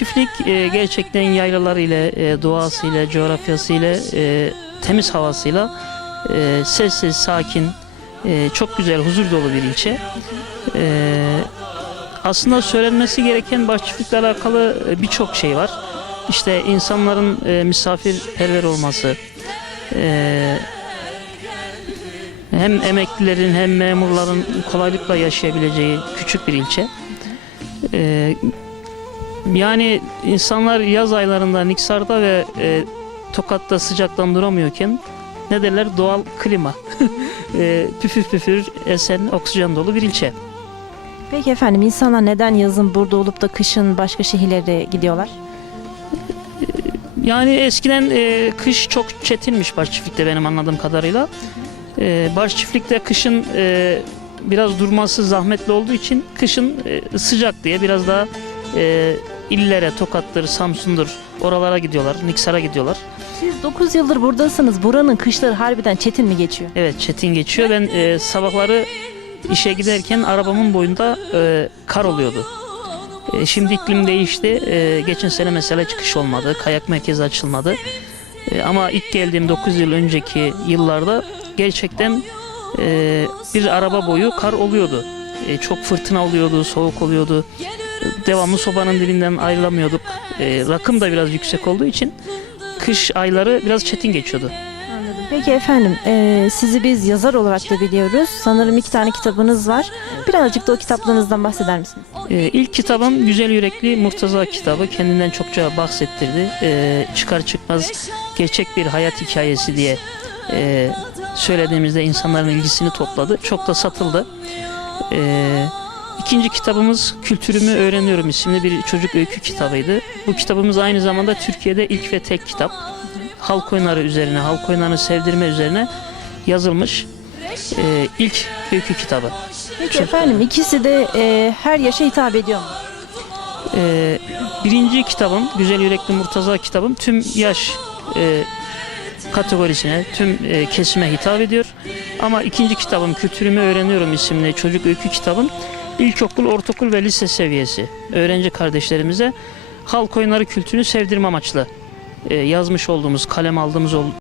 çiftlik e, gerçekten yaylalarıyla, e, doğasıyla, coğrafyasıyla, e, temiz havasıyla e, sessiz, sakin, e, çok güzel, huzur dolu bir ilçe. E, aslında söylenmesi gereken bahçıflıkla alakalı e, birçok şey var. İşte insanların e, misafirperver olması, e, hem emeklilerin hem memurların kolaylıkla yaşayabileceği küçük bir ilçe. E, yani insanlar yaz aylarında Niksar'da ve e, Tokat'ta sıcaktan duramıyorken ne derler doğal klima. e, püfür püfür esen oksijen dolu bir ilçe. Peki efendim insanlar neden yazın burada olup da kışın başka şehirlere gidiyorlar? Yani eskiden e, kış çok çetinmiş Barçiftlik'te benim anladığım kadarıyla. E, Barçiftlik'te kışın e, biraz durması zahmetli olduğu için kışın e, sıcak diye biraz daha e, illere, Tokat'tır, Samsun'dur oralara gidiyorlar, Niksar'a gidiyorlar. Siz 9 yıldır buradasınız. Buranın kışları harbiden çetin mi geçiyor? Evet çetin geçiyor. Ben e, sabahları işe giderken arabamın boyunda e, kar oluyordu. E, şimdi iklim değişti. E, geçen sene mesela çıkış olmadı. Kayak merkezi açılmadı. E, ama ilk geldiğim 9 yıl önceki yıllarda gerçekten e, bir araba boyu kar oluyordu. E, çok fırtına oluyordu, soğuk oluyordu. E, Devamlı sobanın dibinden ayrılamıyorduk. E, rakım da biraz yüksek olduğu için kış ayları biraz çetin geçiyordu. Anladım. Peki efendim e, sizi biz yazar olarak da biliyoruz. Sanırım iki tane kitabınız var. Birazcık da o kitaplarınızdan bahseder misiniz? Ee, ilk kitabım Güzel Yürekli Murtaza kitabı. Kendinden çokça bahsettirdi. Ee, çıkar çıkmaz gerçek bir hayat hikayesi diye e, söylediğimizde insanların ilgisini topladı. Çok da satıldı. Ee, ikinci kitabımız Kültürümü Öğreniyorum isimli bir çocuk öykü kitabıydı. Bu kitabımız aynı zamanda Türkiye'de ilk ve tek kitap. Halk oyunları üzerine, halk oyunlarını sevdirme üzerine yazılmış e, ilk öykü kitabı. Peki Çok- efendim ikisi de e, her yaşa hitap ediyor mu? Ee, birinci kitabım, Güzel Yürekli Murtaza kitabım tüm yaş e, kategorisine, tüm e, kesime hitap ediyor. Ama ikinci kitabım Kültürümü Öğreniyorum isimli çocuk öykü kitabım ilkokul, ortaokul ve lise seviyesi. Öğrenci kardeşlerimize halk oyunları kültürünü sevdirme amaçlı e, yazmış olduğumuz, kalem aldığımız